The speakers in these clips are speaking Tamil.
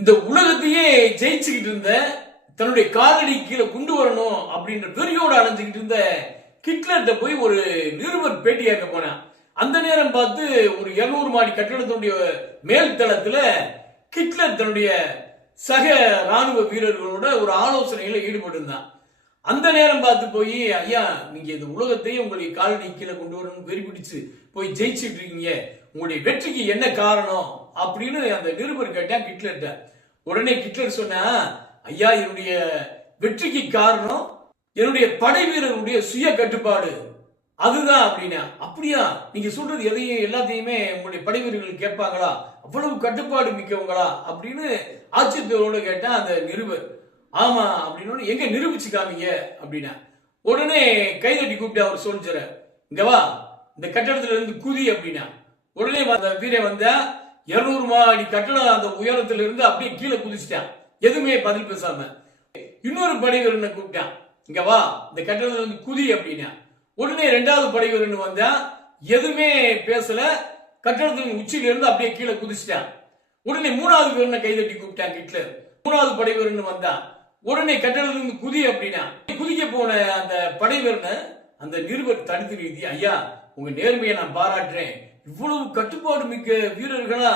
இந்த உலகத்தையே ஜெயிச்சுக்கிட்டு இருந்த தன்னுடைய காலடி கீழே கொண்டு வரணும் அப்படின்ற வெறியோடு அலைஞ்சுக்கிட்டு இருந்த ஹிட்லர்கிட்ட போய் ஒரு நிருபர் பேட்டி கேட்க போனான். அந்த நேரம் பார்த்து ஒரு 200 மாடி கட்டிடத்தினுடைய மேல் தளத்துல ஹிட்லர் தன்னுடைய சக ராணுவ வீரர்களோட ஒரு ஆலோசனையில ஈடுபட்டிருந்தான். அந்த நேரம் பார்த்து போய் ஐயா நீங்க இந்த உலகத்தையே உங்களுடைய காலடி கீழே கொண்டு வரணும் வெறி பிடிச்சு போய் ஜெயிச்சுட்டு இருக்கீங்க. உங்களுடைய வெற்றிக்கு என்ன காரணம் அப்படின்னு அந்த நிருபர் கேட்டா ஹிட்லர்ட்ட உடனே ஹிட்லர் சொன்ன ஐயா என்னுடைய வெற்றிக்கு காரணம் என்னுடைய படை வீரருடைய சுய கட்டுப்பாடு. அதுதான் அப்படின்னா. அப்படியா? நீங்க சொல்றது எதையும் எல்லாத்தையுமே உங்களுடைய படை வீரர்கள் கேட்பாங்களா? அவ்வளவு கட்டுப்பாடு மிக்கவங்களா? அப்படின்னு ஆச்சரியத்தோடு கேட்டா அந்த நிருபர். ஆமா அப்படின்னு எங்க நிரூபிச்சு காமிங்க அப்படின்னா. உடனே கைதட்டி கூப்பிட்டு அவர் சொல்லிச்சுற இங்க வா இந்த கட்டடத்துல இருந்து குதி அப்படின்னா. உடனே அந்த வீரன் வந்த இருநூறு மாடி கட்டடம் அந்த உயரத்துல இருந்து அப்படியே கீழே குதிச்சிட்டான். எதுவுமே பதில் பேசாம. இன்னொரு படைவீரனை கூப்பிட்டான். இங்க வா இந்த கட்டடத்துல இருந்து குதி அப்படின்னா. உடனே ரெண்டாவது படைவீரன் வந்தா எதுவுமே பேசல கட்டடத்தின் உச்சியில இருந்து அப்படியே கீழே குதிச்சிட்டான். உடனே மூணாவது வீரனை கைதட்டி கூப்பிட்டான் ஹிட்லர். மூணாவது படைவீரன் வந்தான். உடனே கட்டடத்துல இருந்து குதி அப்படின்னா. குதிக்க போன அந்த படைவீரனை அந்த நிருபர் தனித்து நிறுத்தி ஐயா உங்க நேர்மையை நான் பாராட்டுறேன். இவ்வளவு கட்டுப்பாடு மிக்க வீரர்களா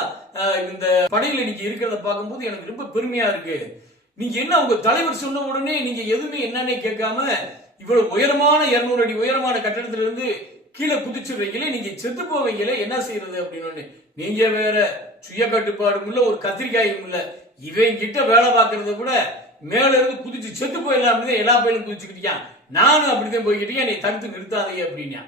இந்த படையில நீங்க இருக்கிறத பார்க்கும்போது எனக்கு ரொம்ப பெருமையா இருக்கு. நீங்க என்ன உங்க தலைவர் சொன்ன உடனே நீங்க எதுவுமே என்னன்னே கேட்காம இவ்வளவு உயரமான 200 அடி உயரமான கட்டடத்துல இருந்து கீழே குதிச்சுடுறீங்களே நீங்க செத்து போவீங்களே என்ன செய்யறது? அப்படின்னு நீங்க வேற சுய கட்டுப்பாடும் இல்ல ஒரு கத்திரிக்காயும் இல்ல. இவன் கிட்ட வேலை பார்க்கறத கூட மேல இருந்து குதிச்சு செத்து போயிடலாம் அப்படின்னு எல்லா பயிலும் குதிச்சுக்கிட்டியான் நானும் அப்படிதான் போய்கிட்டேன் நீ தடுத்து நிறுத்தாதே அப்படின்னா